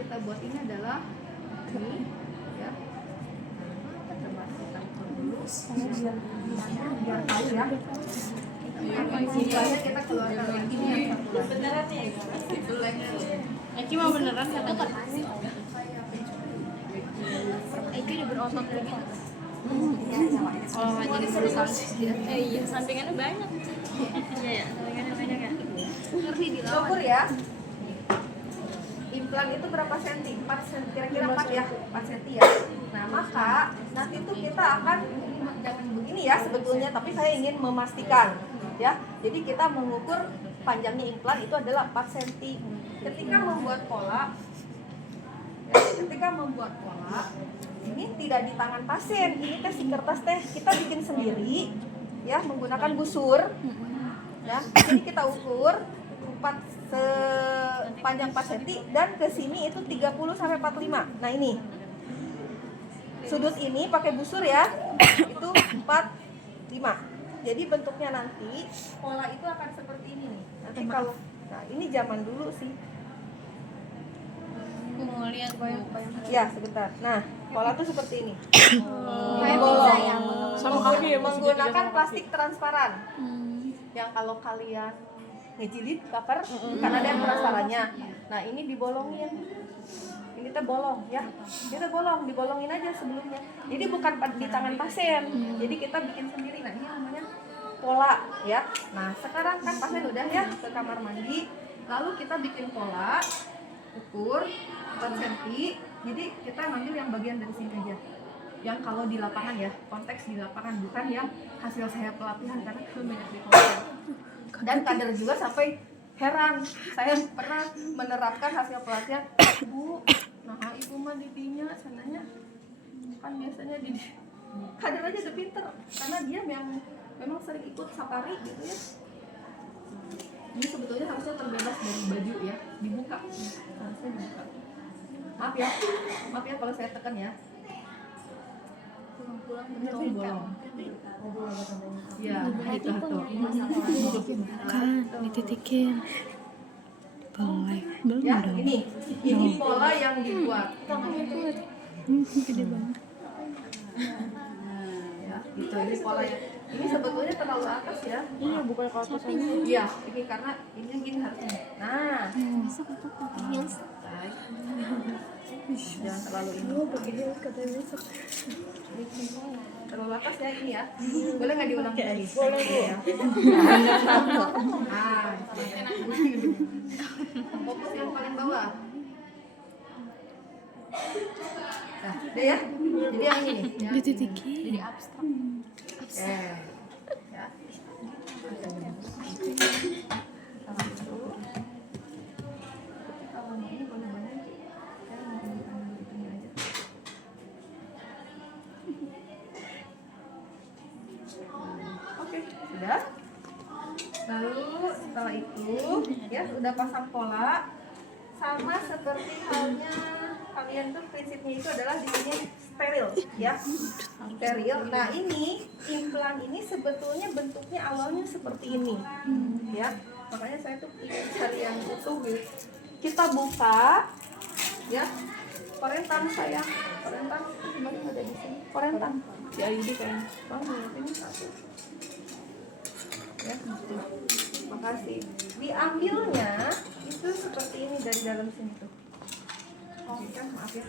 kita buat ini adalah ini ya. Coba kita ukur dulu biar tahu ya. Misalnya kita keluarkan lagi nih yang satu lagi. Beneran ya? Itu lagi. Eki mau beneran kata Eki udah berotot lagi. Oh, jadi berusaha. Iya, sampingannya banyak. Iya ya, sampingannya banyak ya. Ngerti di lawan. Ukur ya. Implan itu berapa senti? 4 senti, kira-kira 4 ya, 4 senti ya. Nah, maka nanti tuh kita akan jangan begini ya sebetulnya, tapi saya ingin memastikan ya. Jadi kita mengukur panjangnya implan itu adalah 4 cm. Ketika membuat pola ini tidak di tangan pasien, ini teh si kertas teh kita bikin sendiri ya menggunakan busur ya. Ini kita ukur 4 sepanjang 4 cm dan ke sini itu 30 sampai 45. Nah, ini sudut ini pakai busur ya, itu 45. Jadi bentuknya nanti pola itu akan seperti ini nih. Nanti kalau ini zaman dulu sih. Mau lihat Ya, sebentar. Nah, pola tuh seperti ini. Kayak bolong. bisa ya. Sama kaki ya, Mas? Menggunakan plastik transparan. Yang kalau kalian ngejilid cover karena ada yang transparannya. Nah, ini dibolongin. Ini teh bolong ya. Kita dibolongin aja sebelumnya. Jadi bukan di tangan pasien. Jadi kita bikin sendiri. Nah, ini namanya pola ya. Nah, sekarang kan pasien udah ya ke kamar mandi. Lalu kita bikin pola, ukur 4 cm. Jadi kita ngambil yang bagian dari sini aja. Yang kalau di lapangan ya, konteks di lapangan, bukan yang hasil saya pelatihan karena banyak di konten. Dan kader juga sampai heran, saya pernah menerapkan hasil pelatihan, Bu, nah ibu mah didinya sananya kan biasanya di kader aja udah pinter karena dia memang sering ikut safari gitu ya. Ini sebetulnya harusnya terbebas dari baju ya, dibuka, harusnya dibuka. Maaf ya kalau saya tekan ya. Pulang bolong. Ya, itu tuh. Kan dititikin. Boleh. Belum Ya, dong. ini pola yang dibuat. Gede banget. Ya, itu ini pola yang ini sebetulnya terlalu atas ya. Iya, bukan ke atas aja. Iya, ini karena ini gini harusnya. Nah, jangan terlalu ini. Terlalu atas ya ini ya. Boleh nggak diulang lagi? Boleh ya. Nah, fokus yang paling bawah. Nah, udah ya. Jadi yang ini. Ya. Dititikin. Jadi abstrak. Ya. Oke, sudah. Lalu setelah itu ya sudah pasang pola, sama seperti halnya kalian tuh prinsipnya itu adalah di sini steril ya, steril. Nah, ini implan ini sebetulnya bentuknya awalnya seperti ini ya, makanya saya tuh ingin cari yang utuh gitu. Kita buka ya, korentan saya, korentan kemarin ada di sini, korentan si Ayudi kan, ini satu ya, gitu. Makasih. Diambilnya itu seperti ini dari dalam sini tuh. Oh, kan maaf ya.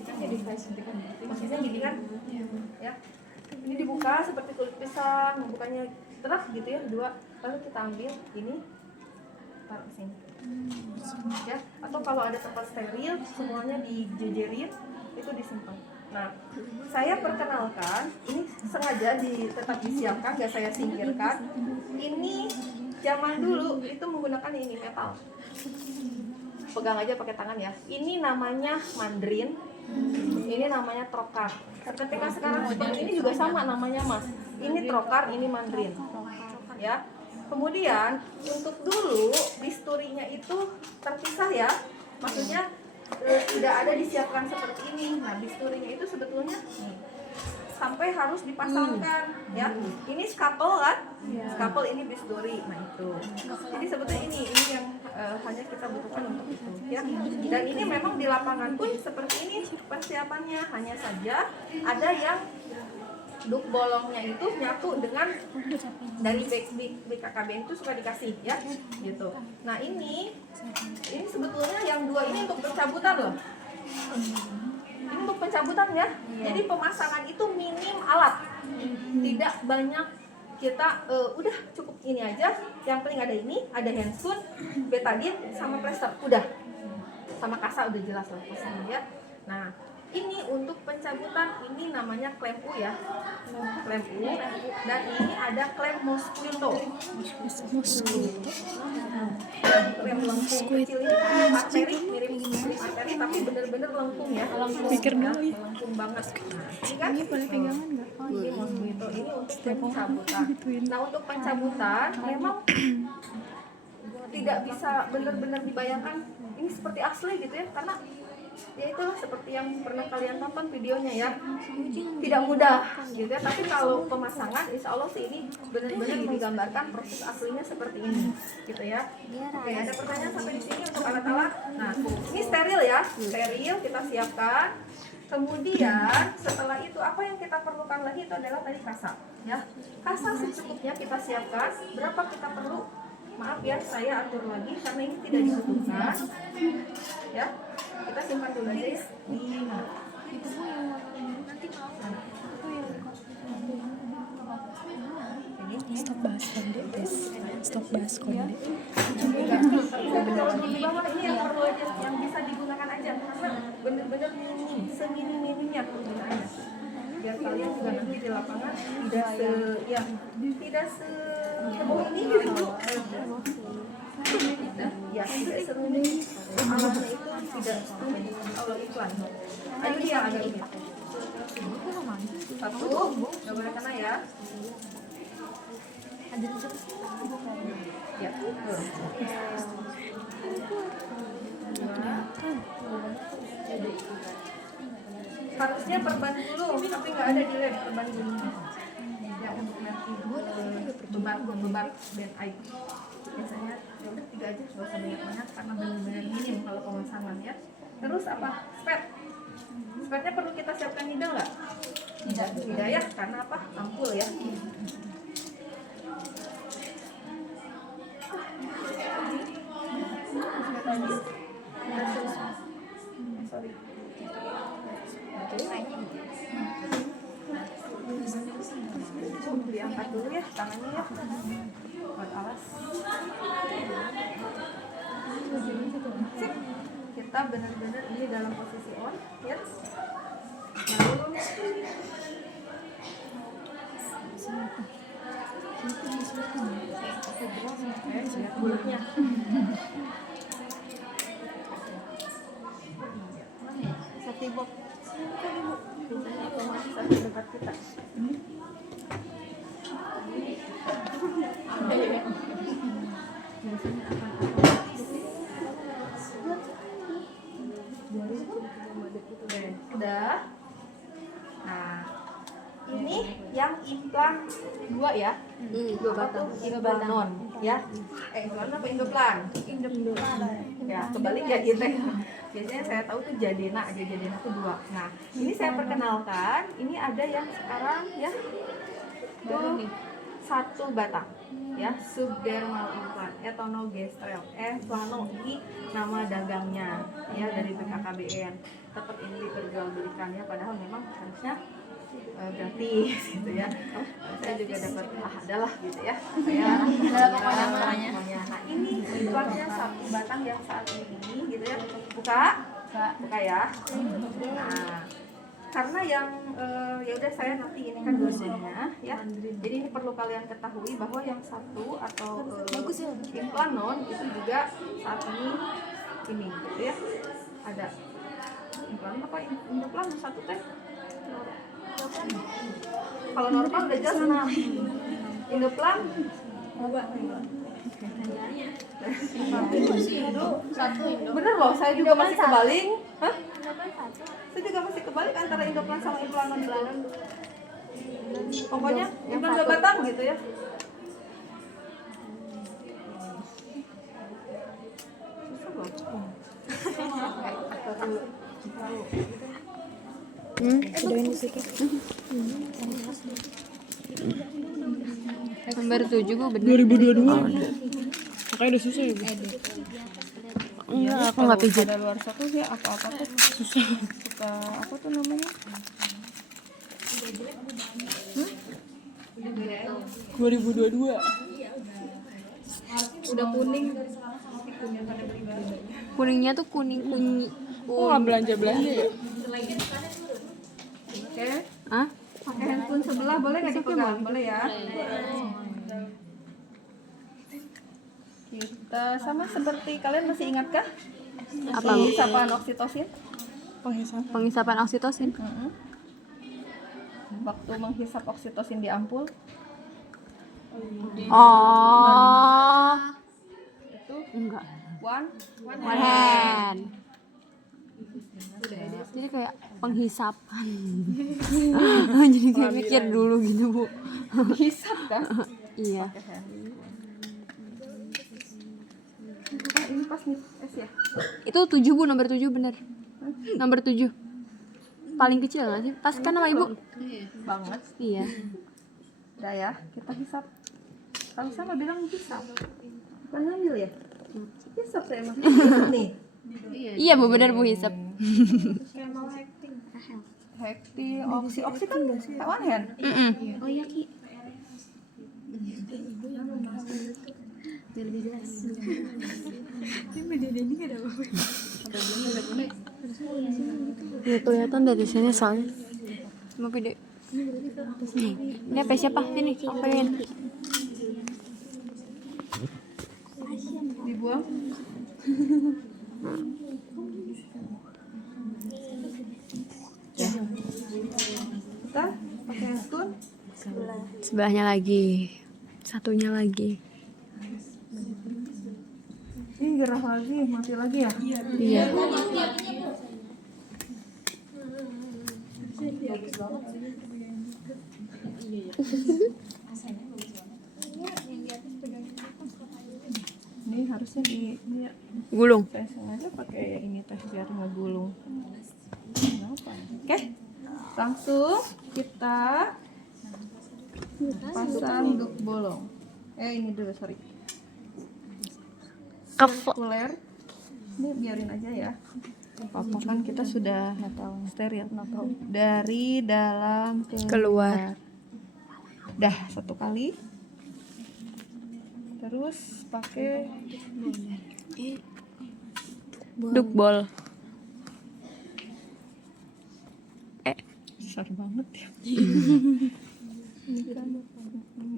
Jadi saya suntikan. Maksudnya gini kan? Ya. Ini dibuka seperti kulit pisang, membukanya terak gitu ya, dua. Lalu kita ambil ini, taruh sini. Ya. Atau kalau ada tempat steril, semuanya dijejerin, itu disimpan. Nah, saya perkenalkan, ini sengaja tetap disiapkan, nggak saya singkirkan. Ini zaman dulu itu menggunakan ini metal. Pegang aja pakai tangan ya. Ini namanya mandrin, ini namanya trokar. Ketika sekarang seperti ini juga sama namanya mas. Ini trokar, ini mandrin. Ya. Kemudian untuk dulu bisturinya itu terpisah ya, maksudnya tidak ada disiapkan seperti ini. Nah, bisturinya itu sebetulnya sampai harus dipasangkan ya. Ini skapel kan? Skapel ini bisturi. Nah, itu. Jadi sebetulnya ini yang hanya kita butuhkan untuk itu ya. Dan ini memang di lapangan pun seperti ini persiapannya, hanya saja ada yang duk bolongnya itu nyatu dengan dari BKKB itu suka dikasih ya gitu. Nah ini sebetulnya yang dua ini untuk pencabutan loh. Ini untuk pencabutan ya. Jadi pemasangan itu minim alat, tidak banyak. Kita udah cukup ini aja. Yang penting ada ini, ada handsun, betadine sama plester, udah. Sama kasa udah jelas lah pasangnya ya. Nah ini untuk pencabutan, ini namanya klem U ya, klem U. Dan ini ada klem mosquito. Klem lengkung kecil ini kayak bakteri, mirip bakteri tapi bener-bener lengkung ya. Pikir dulu ya. Lengkung banget. Nah, ini kan Ini boleh pegangan nggak? ini mosquito, ini untuk pencabutan. Nah untuk pencabutan memang tidak bisa benar-benar dibayangkan ini seperti asli gitu ya, karena ya itulah seperti yang pernah kalian tonton videonya ya, tidak mudah gitu ya. Tapi kalau pemasangan insya Allah sih ini benar-benar digambarkan proses aslinya seperti ini gitu ya. Oke, ada pertanyaan sampai di sini untuk alat-alat. Nah ini steril ya, steril kita siapkan. Kemudian setelah itu apa yang kita perlukan lagi itu adalah tadi kasa ya. Kasa secukupnya kita siapkan. Berapa kita perlu? Maaf ya, saya atur lagi karena ini tidak dibutuhkan ya. Kita simpan dulu aja ya. Itu Bu yang nanti mau. Itu yang Ini Stop bahas konde, guys. Stop bahas konde. kalau di bawah ini yang perlu aja, yang bisa digunakan aja karena bener-bener minim, seminim-minimnya penggunaannya. Biar kalian juga nanti di lapangan tidak tidak heboh ini gitu. Ya, tidak serumit alatnya itu tidak serumit kalau iklan. Ayo dia agak rumit. Satu, nggak boleh kena ya. Ya, betul. Harusnya perban dulu, tapi nggak ada di lab perban dulu. Ya untuk nanti beban dan air. Biasanya ya udah 3 aja, nggak usah banyak-banyak karena benar-benar minim kalau pemasangan ya. Terus apa? Spet. Spetnya perlu kita siapkan needle nggak? Tidak ya, karena apa? Ampul ya. Sorry. Diangkat dulu ya tangannya ya. Buat alas. Sip. Kita benar-benar ini dalam posisi on, ya. Lalu lihat bulatnya. Satu box. Satu dekat kita. Udah. Nah, ini yang implan 2 ya. 2 batang implanon ya. Implan apa indoplan? Indoplan. Ya, kebalik ya gitu. Biasanya saya tahu tuh jadena aja, jadena tuh 2. Nah, ini saya perkenalkan, ini ada yang sekarang ya. Tuh 1 batang ya, subdermal implant etonogestrel plano, ini nama dagangnya ya dari BKKBN. Tetap ini diperjualbelikan ya, padahal memang harusnya gratis gitu ya. Saya juga dapat adalah gitu ya. Saya pokoknya. Nah ini implantnya 1 batang yang saat ini gitu ya. Buka ya. Nah karena yang ya udah saya nanti ini kan dua-duanya ya. Jadi ini perlu kalian ketahui bahwa yang satu atau implanon itu juga saat ini gitu ya. Ada implanon apa implan satu teh. Kalau normal udah jelas 6. Indoplan bener loh, saya juga masih kebalik. Hah? Saya juga masih kebalik antara indoplan sama implanon. Pokoknya implan 2 batang gitu ya. Udahin di situ. Nomor 7 gue bener. 2022. Makanya udah susah ya. Bu. Enggak, aku nggak pijat. Ada luar satu sih apa-apa tuh suka apa tuh namanya? 2022. Udah kuning. Kuningnya tuh kuning kunyi. Kok nggak belanja ya? Oke. Ah? Pakai handphone sebelah boleh nggak dipegang? Boleh ya. Kita sama seperti kalian masih ingatkah? Apa, Bu? Penghisapan oksitosin? Penghisapan oksitosin. Waktu menghisap oksitosin di ampul Oh. itu Enggak. one One hand. Jadi kayak penghisapan. Jadi kayak mikir dulu gitu, Bu. hisap kan? Iya. Pakai hand. Ah, ini pas nih S ya. Itu 7, Bu, nomor 7 bener. Nomor 7. Paling kecil nggak sih? Pas kan sama Ibu? Banget. Iya. Udah ya, kita hisap. Kalau sama bilang hisap. Bukan ngambil ya? Hisap saya emang. Hisap nih. Iya, Bu, bener, Bu, hisap. Hekti, oksi kan one hand. Oh iya, Ki. Ya kelihatan dari sini soalnya. Mau video. Ini apa siapa? Ini apain? Dibuang. Ya. Kita pakai handphone. Sebelahnya lagi. Satunya lagi. Ini gerah lagi, mati lagi ya? Iya. Ini harusnya di ini ya. Gulung. Saya sengaja pakai ini teh biar ngegulung. Kenapa? Oke, langsung kita pasang duk bolong. Ini dulu sorry. Sekuler. Ini biarin aja ya. Apa kan kita sudah steril dari dalam ke Keluar. Dah satu kali. Terus pakai Dukbol. besar banget ya. Ini kan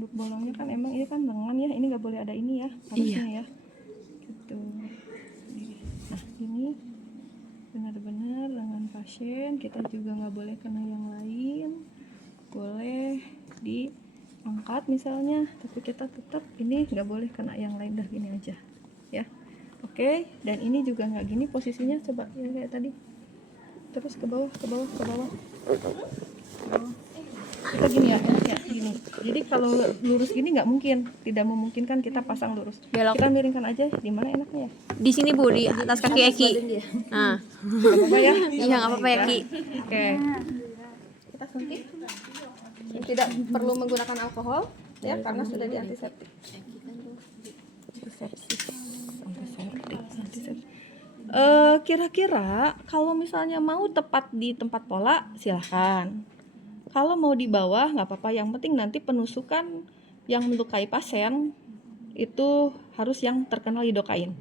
duk bolongnya kan emang ini kan lengan ya, ini nggak boleh ada ini ya harusnya ya. Gitu. Nah ini benar-benar lengan pasien, kita juga nggak boleh kena yang lain. Boleh diangkat misalnya, tapi kita tetap ini nggak boleh kena yang lain, dah gini aja ya. Oke, dan ini juga nggak gini posisinya, coba ya kayak tadi. Terus ke bawah, ke bawah, ke bawah. Kita gini ya, enak ya, gini. Jadi kalau lurus gini nggak mungkin, tidak memungkinkan kita pasang lurus. Belok. Kita miringkan aja, di mana enaknya ya? Di sini, Bu, di atas kaki Eki. Nah. Nggak apa-apa ya? Iya, nggak apa-apa ya, Ki. Oke. Kita suntik. Tidak perlu menggunakan alkohol ya, karena sudah di antiseptik. Kira-kira kalau misalnya mau tepat di tempat pola silahkan. Kalau mau di bawah nggak apa-apa, yang penting nanti penusukan yang melukai pasien itu harus yang terkenal lidokain.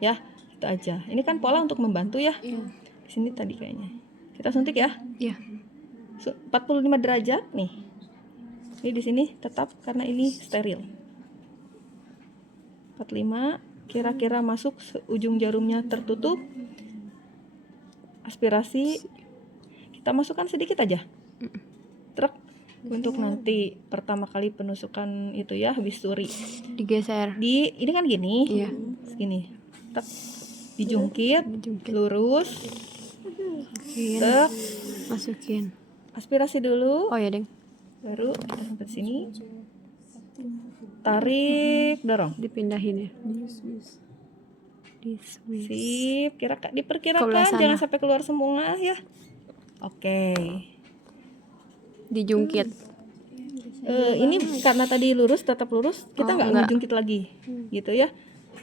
Ya, itu aja. Ini kan pola untuk membantu ya. Di sini tadi kayaknya. Kita suntik ya. Iya. 45 derajat nih. Ini di sini tetap karena ini steril. 45, kira-kira masuk ujung jarumnya tertutup. Aspirasi kita masukkan sedikit aja. Truk untuk nanti pertama kali penusukan itu ya, bisturi. Digeser. Ini kan gini. Iya. Segini. Tek. Dijungkit, lurus. Tek. Masukin. Aspirasi dulu. Oh ya, Deng. Baru kita sampai sini. Tarik, dorong. Dipindahin ya. Sip, diperkirakan Kebelah sana. jangan sampai keluar semua ya. Oke. Dijungkit. Ini karena tadi lurus, tetap lurus, kita nggak enggak. ngejungkit lagi, gitu ya.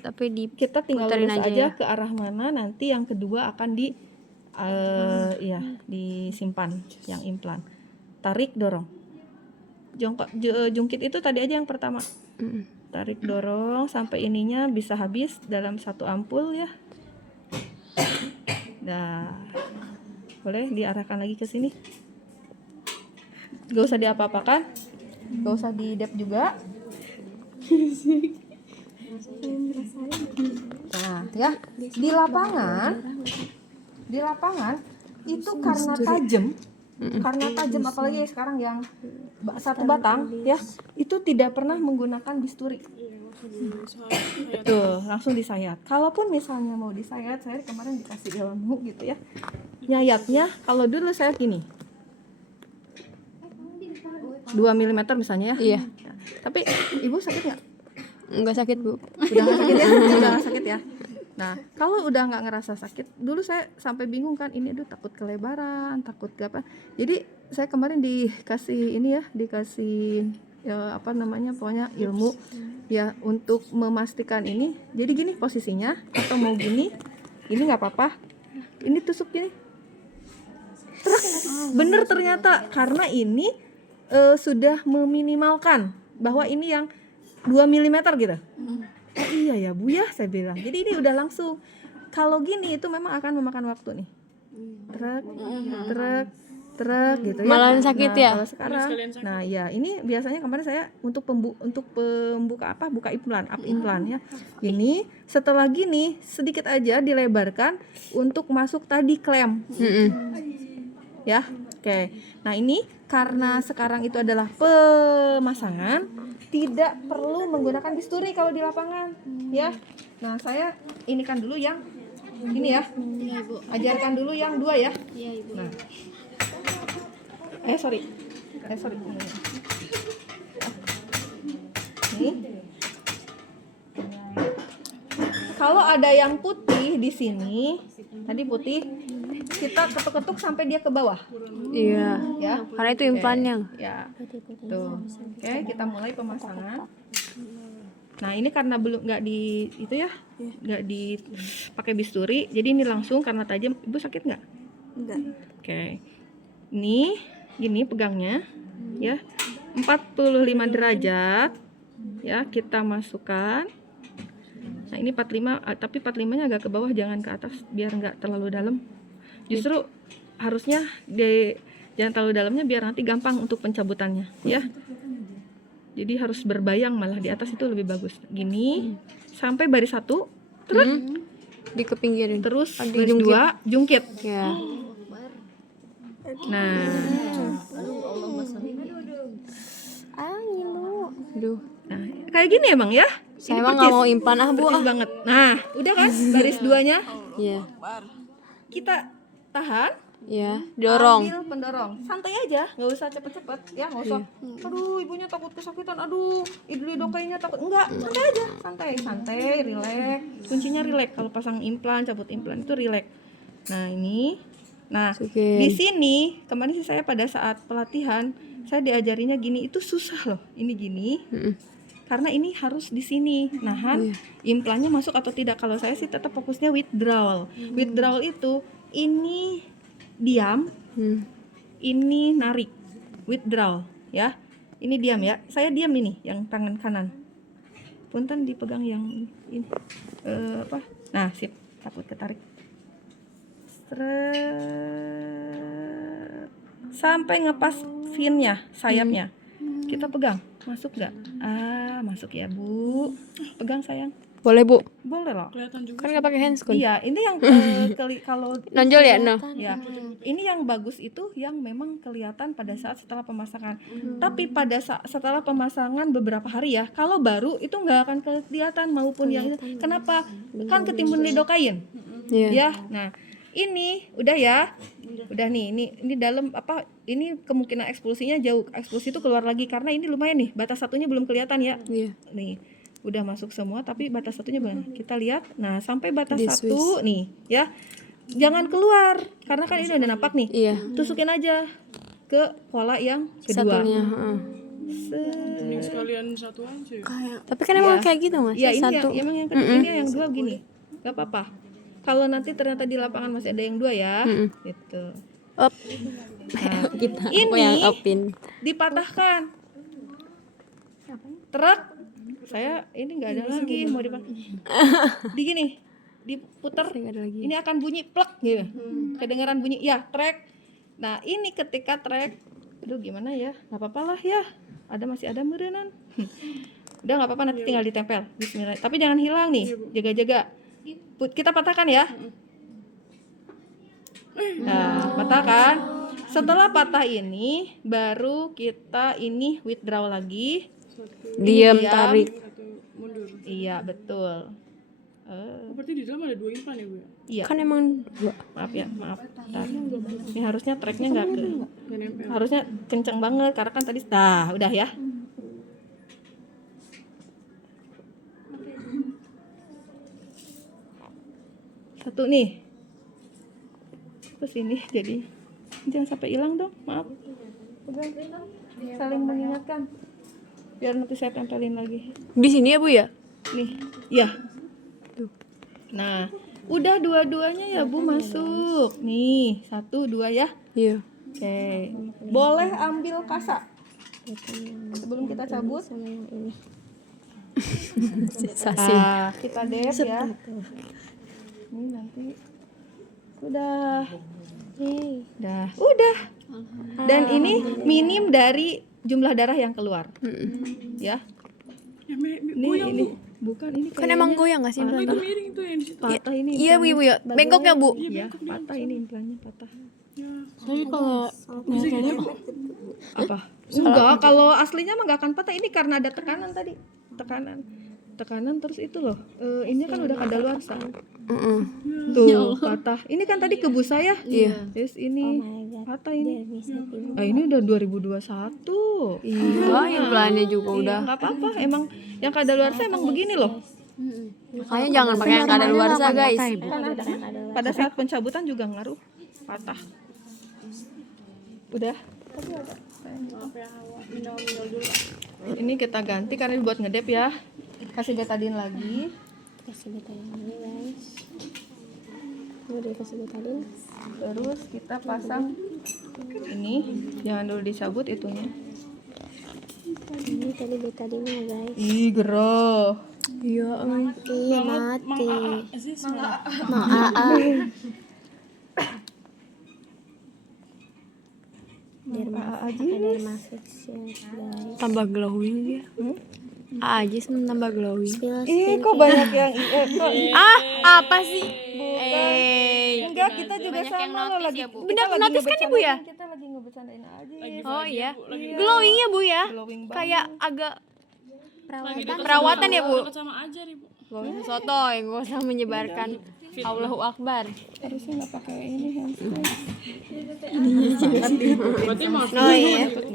Tapi di Kita tinggal puterin lurus aja aja ya. ke arah mana, nanti yang kedua akan disimpan yang implan. Tarik, dorong. Jungkit itu tadi aja yang pertama. Tarik, dorong sampai ininya bisa habis dalam satu ampul ya. Nah, boleh diarahkan lagi ke sini. Gak usah diapa-apakan, gak usah di dep juga. Nah, ya di lapangan itu karena tajam apalagi sekarang yang satu batang ya, itu tidak pernah menggunakan bisturi. Betul, langsung disayat. Kalaupun misalnya mau disayat, saya kemarin dikasih ilmu gitu ya. Nyayatnya kalau dulu saya gini. 2 mm misalnya ya. Iya. Tapi ibu sakit nggak? Enggak sakit, Bu. Udah nggak sakit ya? Udah nggak sakit ya? Nah, kalau udah nggak ngerasa sakit, dulu saya sampai bingung kan, ini aduh takut kelebaran, takut apa. Jadi saya kemarin dikasih ya, pokoknya ilmu ya untuk memastikan ini. Jadi gini posisinya, atau mau gini nggak apa-apa. Ini tusuk gini. Truk, bener ternyata karena ini sudah meminimalkan bahwa ini yang 2 mm gitu. Oh iya ya Bu ya, saya bilang. Jadi ini udah langsung. Kalau gini itu memang akan memakan waktu nih. Truk gitu ya. Malahan sakit Nah, ya? kalau sekarang, nah ya ini biasanya kemarin saya untuk buka implan, up implan ya. Ini setelah gini sedikit aja dilebarkan untuk masuk tadi klem. Ya, oke. Nah ini karena sekarang itu adalah pemasangan, tidak perlu menggunakan bisturi kalau di lapangan, ya. Nah saya inikan dulu yang ini ya. Ajarkan dulu yang 2 ya. Nah, sorry. Nih. Kalau ada yang putih di sini, tadi putih, kita ketuk-ketuk sampai dia ke bawah. Iya. Ya. Karena itu implannya. Ya. Tuh. Oke, kita mulai pemasangan. Nah, ini karena belum nggak dipakai bisturi, jadi ini langsung karena tajam. Ibu sakit nggak? Enggak. Oke. Ini gini pegangnya ya. 45 derajat. Ya, kita masukkan. Nah, ini 45, tapi 45-nya agak ke bawah, jangan ke atas biar nggak terlalu dalam. Justru harusnya jangan terlalu dalamnya biar nanti gampang untuk pencabutannya ya. Jadi harus berbayang, malah di atas itu lebih bagus. Gini sampai baris 1, terus Di kepinggirin. terus Oh, baris dijungkit. 2 jungkit. Ya. Nah, Aduh. nah kayak gini emang ya. Saya Ini emang nggak percis. mau implan Bu. Percis banget. Nah, udah kan baris 2-nya Iya. kita tahan. Iya, dorong. Ambil pendorong, santai aja, nggak usah cepet-cepet ya, nggak usah. Aduh, ibunya takut kesakitan, aduh, idli dokainya takut, enggak, santai aja, santai, rileks. Kuncinya rileks kalau pasang implan, cabut implan itu rileks. Nah ini, Masukin. di sini kemarin sih saya pada saat pelatihan saya diajarinya gini, itu susah loh, ini gini. Karena ini harus di sini nahan implannya masuk atau tidak. Kalau saya sih tetap fokusnya withdrawal. Withdrawal itu ini diam, ini narik, withdrawal ya. Ini diam ya. Saya diam ini yang tangan kanan. Punten dipegang yang ini. Nah, sip, takut ketarik. Sampai ngepas finnya, sayapnya. Kita pegang. Masuk nggak? Masuk ya Bu. Pegang sayang. Boleh Bu. Boleh loh. Kan nggak pakai handscoon. Iya, ini yang kalau Nonjol ya, no. ya, ini yang bagus itu yang memang kelihatan pada saat setelah pemasangan. Tapi pada setelah pemasangan beberapa hari ya, kalau baru itu nggak akan kelihatan maupun yang itu. Kenapa? Kan ketimbun lidokain. Iya. Ya, nah ini udah ya, udah nih, ini dalam ini kemungkinan ekspulsinya jauh, ekspulsi itu keluar lagi karena ini lumayan nih, batas satunya belum kelihatan ya. Iya. Nih, udah masuk semua tapi batas satunya belum. Kita lihat, nah sampai batas Di 1 nih ya. jangan keluar karena kan ini udah nampak nih. Iya. Tusukin aja ke pola yang kedua. Satunya. Heeh. Set. Sekalian satu aja. Tapi kan emang kayak gitu mas. Ya ini Satu. yang emang yang kedua, ini yang dua gini, nggak apa-apa. Kalau nanti ternyata di lapangan masih ada yang dua ya, gitu. Up. Nah, Kita. ini Aku yang upin. dipatahkan. Truk, saya ini nggak ada lagi mau dipatah. Di gini, diputar. Nggak ada lagi. Ini akan bunyi plek gitu. Kedengaran bunyi, ya trek. Nah ini ketika trek, aduh gimana ya, nggak apa-apa lah ya. Masih ada merenan. Udah nggak apa-apa, nanti tinggal ditempel. Bismillah. Tapi jangan hilang nih, jaga-jaga. Kita patahkan ya. Nah, patahkan. Setelah patah ini, baru kita ini withdraw lagi. Diam, Diam. tarik. Atau mundur. Iya betul. Oh, berarti di dalam ada 2 impan ya Bu ya? Iya. Kan emang dua. Maaf ya, maaf. Bentar. Ini harusnya tracknya nggak ke, Nggak nempel. harusnya kenceng banget karena kan tadi, udah ya. Satu nih. Terus ini jadi jangan sampai hilang dong, maaf. Pegang. Saling mengingatkan. Biar nanti saya tempelin lagi. Di sini ya Bu ya? Nih, ya. Nah, udah dua-duanya ya Bu masuk. Nih, 1, 2 ya. Iya. Oke. Boleh ambil kasa. Sebelum kita cabut. Sensasi. Kita dep ya. Ini nanti udah. Udah. Dan ini minim dari jumlah darah yang keluar. Ya. Ya, Ini bukan ini Kan emang goyang nggak sih? itu miring itu yang di situ. patah ini. Iya Bu, ya. Bengkok ya Bu? Iya, patah ini implannya patah. Tapi kalau Apa? Enggak, kalau aslinya mah nggak akan patah. Ini karena ada tekanan tadi. Tekanan terus itu loh. Ini kan udah kadaluarsa. Tuh, patah. Ini kan tadi kebu saya. Iya. Terus ini patah ini. Ini udah 2021. Iya, implannya juga udah. Nggak apa-apa. Emang yang kadaluarsa emang begini loh. Makanya jangan pakai yang kadaluarsa guys. Kan ada. Pada saat pencabutan juga ngaruh patah. Udah. Maaf ya Hawa, minal dulu. Ini kita ganti karena buat ngedep ya. Kasih betadine lagi. Kasih betadine dulu guys. Udah kasih betadine. Terus kita pasang ini, jangan dulu dicabut itunya. Ini tadi betadine guys. Ih, gerah. Iya, Iya mati. Aziz mana? Mau AA. Dermafix ya guys. tambah glowing dia. Aja sih tambah glowing. Kok banyak yang kok Apa sih? enggak, kita juga sama loh lagi. Bener notice kan Ibu ya? Kita lagi ngebecandain aja. Oh iya. Glowing ya Bu ya? Glowing banget. Kayak agak Perawatan. perawatan ya Bu? Dekat sama ajar Ibu. Gak usah sotoy, gak usah menyebarkan Allahu Akbar. Harusnya nggak pakai ini handspray. Berarti mau Oh iya. gitu.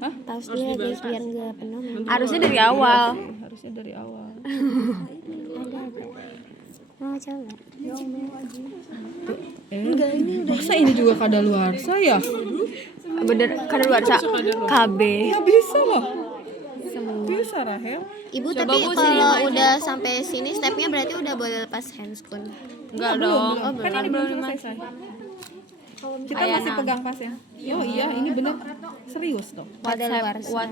Tahu dia guys biar nggak penuh. Harusnya dari awal. Harusnya dari awal. Mau coba. Masa ini juga kadaluarsa ya? Bener kadaluarsa KB. Ya bisa loh. Bisa Rahel. Ibu tapi kalau udah sampai sini stepnya berarti udah boleh lepas handscoon. Enggak dong. Kan ini belum selesai say. Kita masih pegang pas ya. Oh iya, ini bener serius dong. What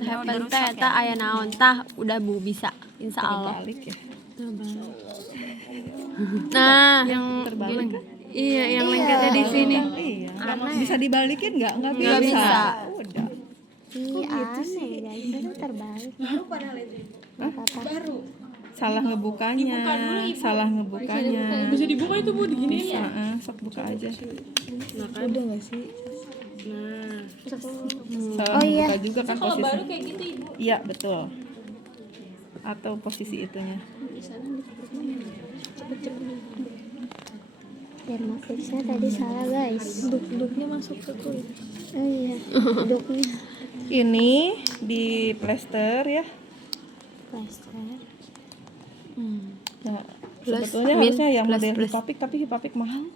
happened teh eta aya naon tah udah Bu bisa insya Allah. Balik ya. Nah, Yang terbalik kan? iya yang lengketnya di sini. Iya. Bisa dibalikin nggak? Nggak Nggak bisa. bisa. Udah. Iya aneh guys, itu terbalik. Salah ngebukanya. Salah ngebukanya. Bisa dibuka itu Bu, diginiin ya. Sok buka aja. Nah kan. Udah enggak sih? Nah. Salah ngebuka juga kan posisi. Kalau baru kayak gitu Ibu. Iya, betul. Atau posisi itunya. Dermafixnya tadi salah guys. Duk-duknya masuk ke kulit. Oh iya, duknya. Ini di plester ya. Plaster. Nah, sebetulnya harusnya yang model hipapik tapi hipapik mahal.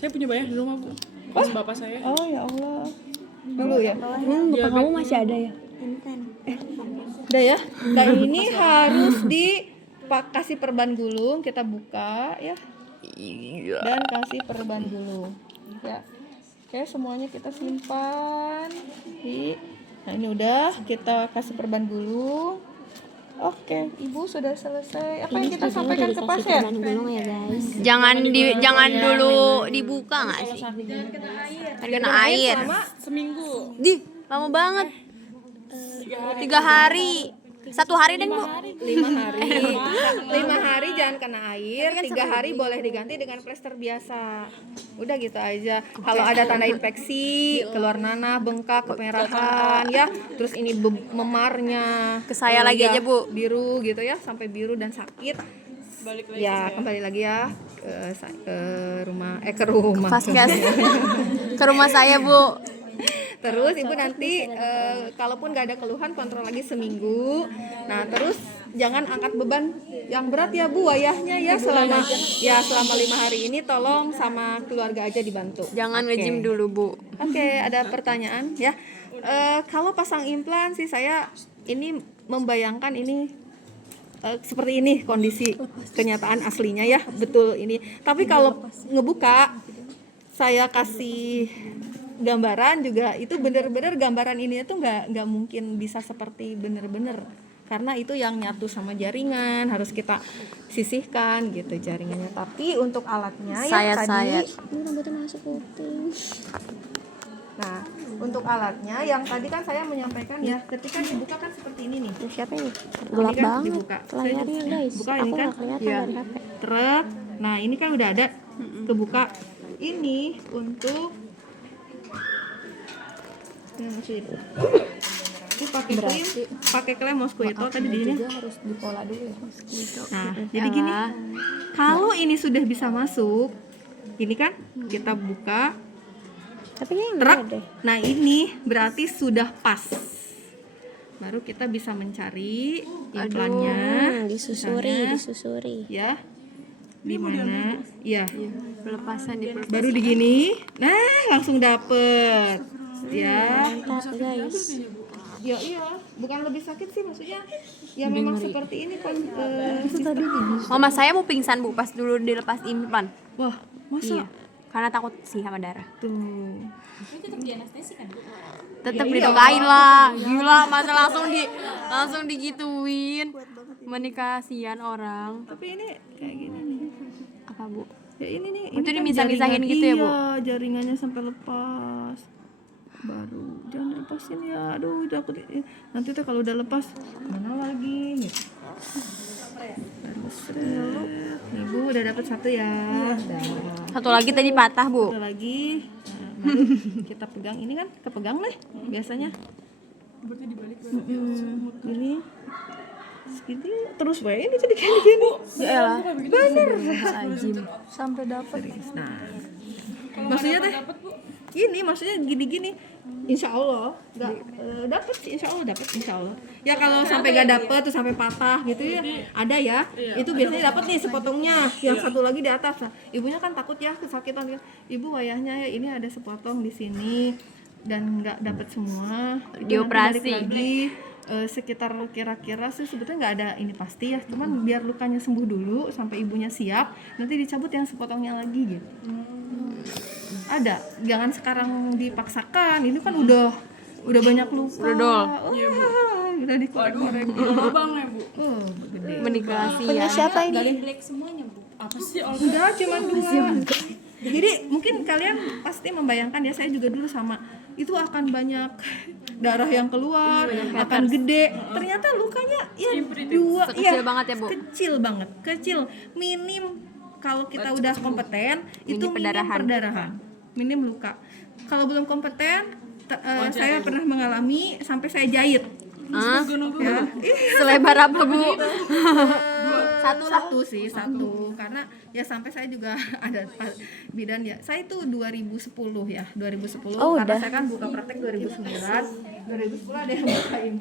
Saya punya banyak di rumah, Bu. Pas bapak saya. Oh ya Allah. Dulu ya. Bapak kamu masih ada ya? Udah ya. Nah ini harus kasih perban gulung, kita buka ya. Dan kasih perban gulung. Ya. Oke, semuanya kita simpan. Nah ini udah, kita kasih perban gulung. Oke, Ibu sudah selesai. Apa yang kita sampaikan ke pasien? Gulung ya guys. Jangan dulu dibuka nggak sih? Kena air. Seminggu. Di lama banget. 3 hari. 1 hari deh, Bu. 5 hari. 5 hari jangan kena air, 3 hari boleh diganti dengan plester biasa. Udah gitu aja. Kalau ada tanda infeksi, keluar nanah, bengkak, kemerahan ya, terus ini memarnya Ke saya lagi aja, Bu. Biru gitu ya, sampai biru dan sakit. Ya, kembali lagi ya ke rumah. Vaskes. Ke rumah saya, Bu. Terus Ibu nanti kalaupun nggak ada keluhan kontrol lagi seminggu. Nah terus jangan angkat beban yang berat ya Bu, ayahnya ya selama 5 hari ini tolong sama keluarga aja dibantu. Jangan Oke. nge-gym dulu, Bu. Oke, ada pertanyaan ya. Kalau pasang implan sih saya ini membayangkan ini seperti ini kondisi kenyataan aslinya ya, betul ini. Tapi kalau ngebuka saya kasih gambaran juga itu bener-bener gambaran ini tuh nggak mungkin bisa seperti bener-bener karena itu yang nyatu sama jaringan harus kita sisihkan gitu jaringannya. Tapi untuk alatnya yang tadi nah untuk alatnya yang tadi kan saya menyampaikan ya ketika dibuka kan seperti ini nih. Siapa ini? Ini Gelap kan banget dibuka. layarnya, guys. Buka Aku ini kan nggak kelihatan ya. dari HP. Truk. Nah ini kan udah ada kebuka. Ini untuk ini pakai klem mosquito tadi di sini. Harus dipola dulu ya. Nah, jadi gini. Kalau ini sudah bisa masuk, ini kan kita buka Tapi kayaknya truk. enggak deh. Nah, ini berarti sudah pas. Baru kita bisa mencari implannya. Disusuri. Ya. Di mana? Ya. Pelepasan di Baru di gini. Nah, langsung dapet. Ya. mantap, guys. Ya iya, bukan lebih sakit sih maksudnya. Ya memang seperti ini kan. Mama saya mau pingsan, Bu, pas dulu dilepas implan. Wah, masa? Iya. Karena takut sih sama darah. Tuh. Tetap Ya, didokain lah. Gila, masa langsung digituin. Menikah kasihan orang. Tapi ini kayak gini nih. Apa, Bu? Ya ini nih. Itu kan dimisah-misahin jaringan. gitu ya, Bu? Iya, jaringannya sampai lepas. Baru jangan lepasin ya. Aduh, takut nanti tuh kalau udah lepas mana lagi gitu. Baru seret. Nih Bu, udah dapat satu ya. Dah. Satu lagi tadi patah, Bu. Satu lagi. Nah, baru kita pegang ini kan kepegang nih biasanya. Ini segini terus wae ini jadi kayak gini. Ya lah. Bener. Sajim. Sampai dapat. Nah. Maksudnya teh gini, maksudnya gini-gini. Insya Allah nggak dapat sih, insya Allah. Ya kalau sampai nggak dapet tuh sampai patah gitu ya ada ya. Itu biasanya dapat nih sepotongnya, yang satu lagi di atas. Nah, ibunya kan takut ya kesakitan. Ibu wayahnya ya ini ada sepotong di sini dan nggak dapat semua. Itu Dioperasi. nanti balik lagi sekitar kira-kira sih sebetulnya nggak ada ini pasti ya. Cuman biar lukanya sembuh dulu sampai ibunya siap, nanti dicabut yang sepotongnya lagi gitu. Ada, jangan sekarang dipaksakan. Ini kan udah banyak luka. Udah dol. Udah dikorek-korek. Lubang ya, Bu. Gede. Menikah Punya kasihan. siapa ini? Apa sih? Udah cuma 2. Jadi mungkin kalian pasti membayangkan ya, saya juga dulu sama. Itu akan banyak darah yang keluar, akan gede. Ternyata lukanya ya 2 Sekecil banget ya, Bu? Kecil. Minim kalau kita udah kompeten itu minim pendarahan. Minim luka. Kalau belum kompeten saya pernah mengalami sampai saya jahit. Hah? Ya. Selebar apa, Bu? Satu karena ya sampai saya juga ada bidan ya. Saya itu 2010 ya, 2010 karena saya kan buka praktek 2009. 2010 ada yang bukain